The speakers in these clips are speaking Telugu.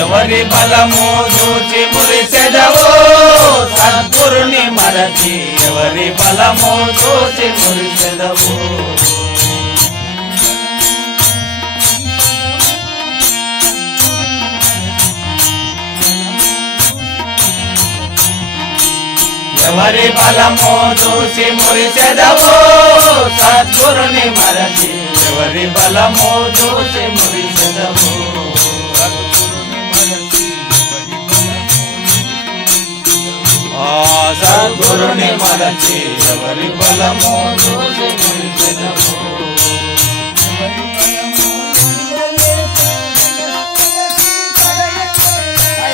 ఎవరి బలము చూచి మురిసెదవో సద్గురుని మరచి ఎవరి బలము చూచి మురిసెదవో ఎవరి బలము చూసి మురిసెదవో సద్గురుని మరచి ఎవరి బలము చూసి మురిసెదవో సద్గురుని మరచి ఎవరి బలము చూసి మురిసెదవో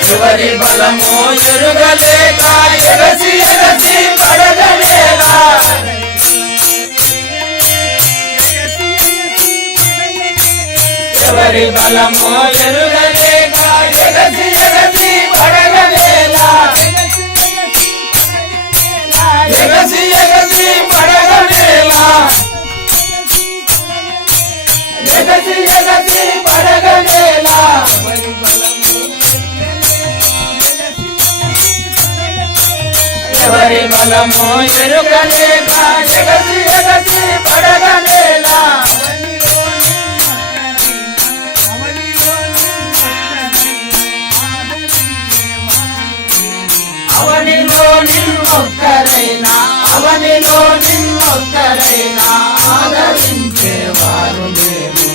ఎవరి బలము ఎరుగలేక ఎగసి ఎగసి పడగలేలా ఎవరి బలము ఎరుగలేక ఎగసి ఎగసి పడగలేలా ఎగసి ఎగసి పడగలేలా ఎగసి ఎగసి పడగలేలా ఎవరి బలము ఎరుగలేక ఎగసి ఎగసి పడగలేలా అవనిలో నిన్నొక్కరైనా అవనిలో నిన్నొక్కరైనా ఆదరించేవారు లేరు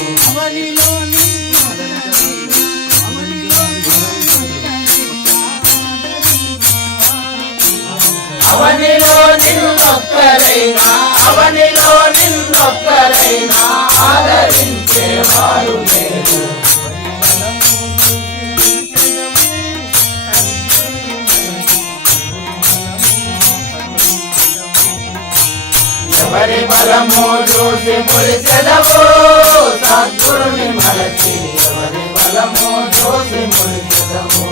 అవనిలో నిన్నొక్కరైనా అవనిలో నిన్నొక్కరైనా ఆదరించేవారు లేరు ఎవరి బలము చూసి మురిసెదవో సద్గురుని మరచి ఎవరి బలము చూసి మురిసెదవో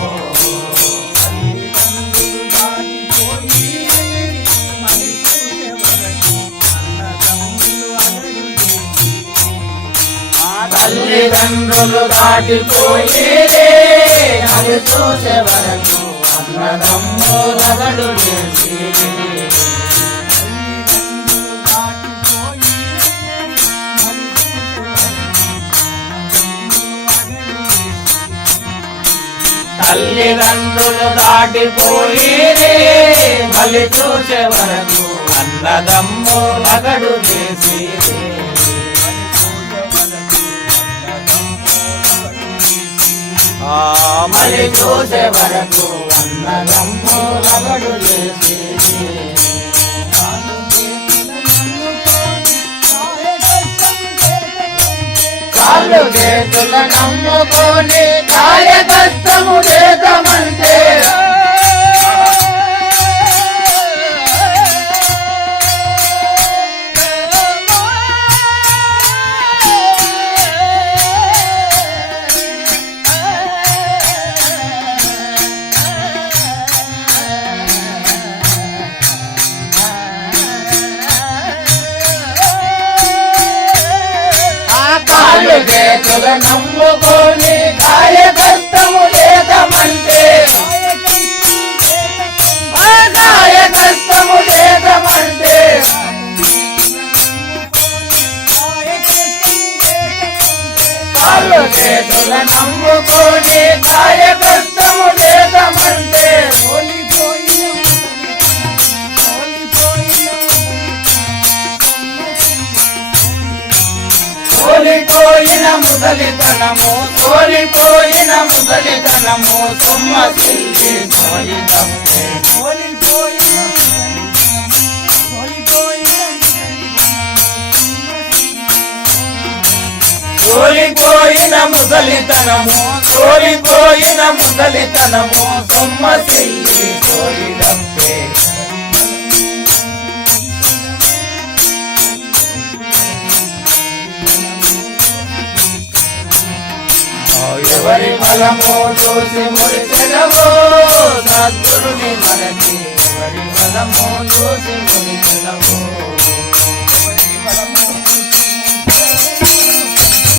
తల్లిదండ్రులు దాటిపోయి అది చూసే వరకు అన్నదమ్ములగడు చేసి తల్లిదండ్రులు దాటిపోయి మళ్ళీ చూసే వరకు అన్నదమ్ములగడు చేసి మళ్ళీ చూసే వరకు అన్నదమ్ములగడు చేసి కాళ్ళు చేతుల నమ్ముకొని కాయ కష్టము చేద్దామంటే చేతుల నమ్ముకొని కాయ కష్టము లేదమంటే కాయ కష్టము లేదమంటే కాళ్ళు చేతుల నమ్ముకొని కాయ కష్టము లేదమంటే సోలిపోయిన ముసలితనము సోలిపోయిన ముసలితనము సొమ్మసిల్లి సోలిదంపే సోలిపోయిన ముసలితనము సోలిపోయిన ముసలితనము సొమ్మసిల్లి సోలిదంపే ఎవరి బలము చూసి మురిసెదవో సద్గురుని మరచి ఎవరి బలము చూసి మురిసెదవో